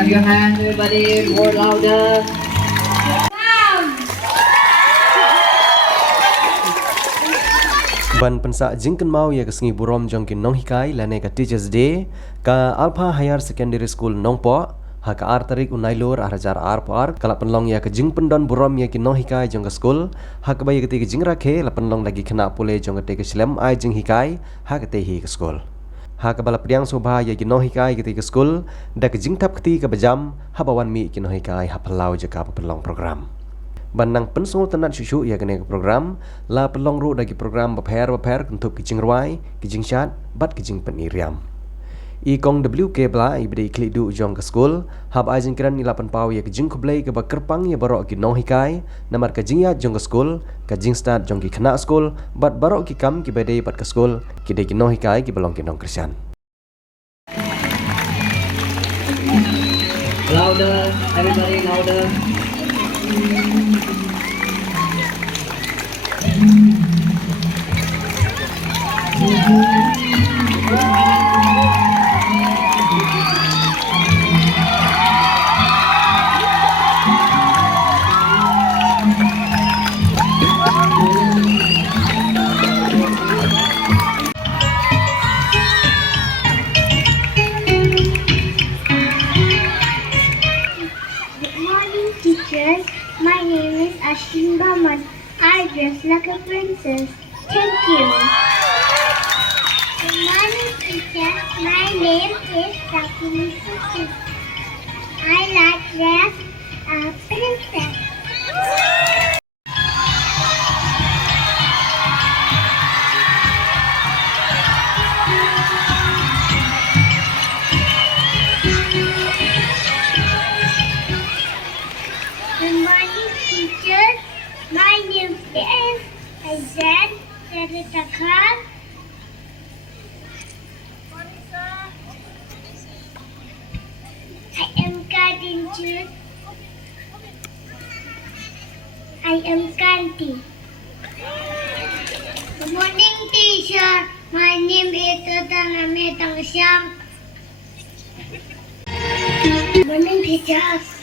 Clap your hands, everybody, more louder. Ban pensa jingkan mau ya kesengi burom jongkin NONGHIKAI lane ka Teachers Day ka Alpha Higher Secondary School NONGPOH ha ka tarik unailur arajar par kala penlong ya ke jing pendon burom ya ki NONGHIKAI jong ka school ha ka bayi ke jing rakhe la penlong lagi kena pule jong ke Islam ai jing hikai ha ke hi ke school ha ka bala priang sobha ya ki NONGHIKAI ke school da ke jing tap ke bajam ha bawan mi ki NONGHIKAI ha pelau je ka penlong program Banang pensol tenat susu ya kena program la pelong ru dagi program beper untuk kijing ruai kijing chat bat kijing peniriam I kong WK bla I beri klik du jong ke school hab ajin kiran ni lapan pau ya kijing kublai ke kerpang ya barok ki NONGHIKAI namar kijing ya jong ke school kijing start jong ki kena school bat barok ki kam ki bedai bat ke school ki de ki NONGHIKAI ki belong ki nong Kristian Louder, everybody louder. Teachers, my name is Ashton Baman. I dress like a princess. Thank you. Good morning, teacher. My name is Sakini Suki. I like dress a princess. Good morning, teachers. My name is Azan Seritakar. I am cutting juice. I am Kanti. Good morning, teacher. My name is Tataname Tangsyam. Good morning, teachers.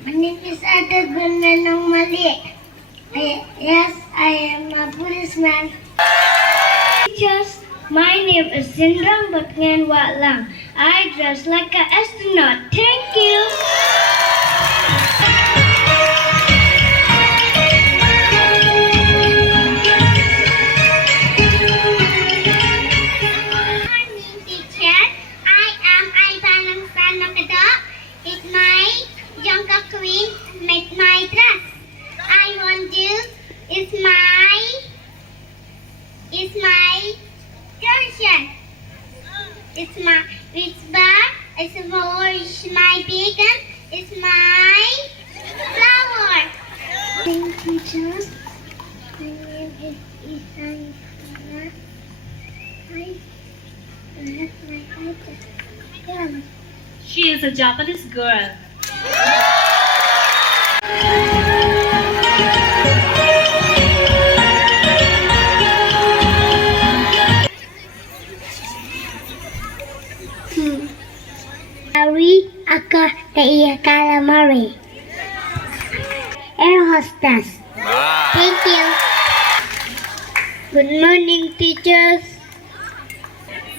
My name is Adad Gunanong Mali. Yes, I am a policeman. Teachers, my name is Sindrang Batngan Watlang. I dress like an astronaut. Thank you. Good morning, teacher. I am Aibanang Sanakada. It's my Jangka Queen make my dress. I want you. It's my tradition. It's my bird. It's my beacon. It's my flower. Thank you, teachers. My name is Isan. I love my idol. She is a Japanese girl. IAKA the IAKA Mari. Air hostess. Thank you. Good morning, teachers.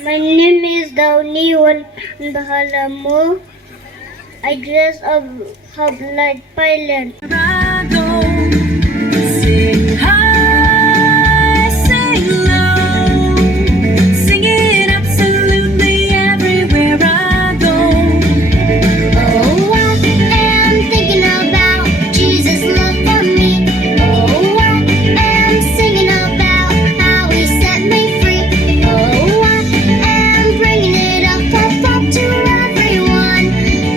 My name is Dauniwan Bahalamu. I dress up like pilot. Sing high, sing low, sing it absolutely everywhere I go. Oh, I am thinking about Jesus' love for me. Oh, I am singing about how He set me free. Oh, I am bringing it up to everyone.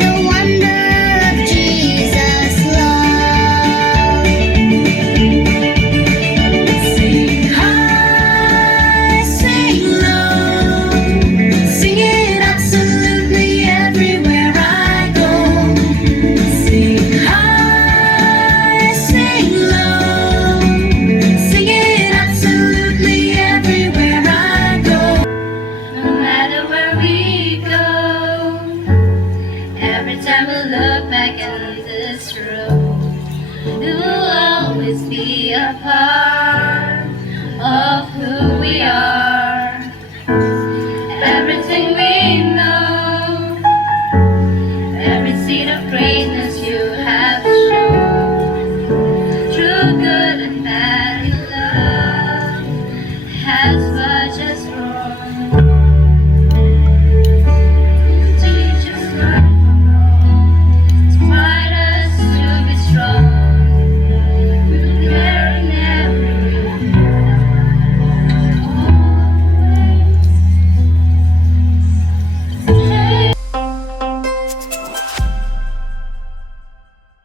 The wonder of Jesus' love. be a part of who we are.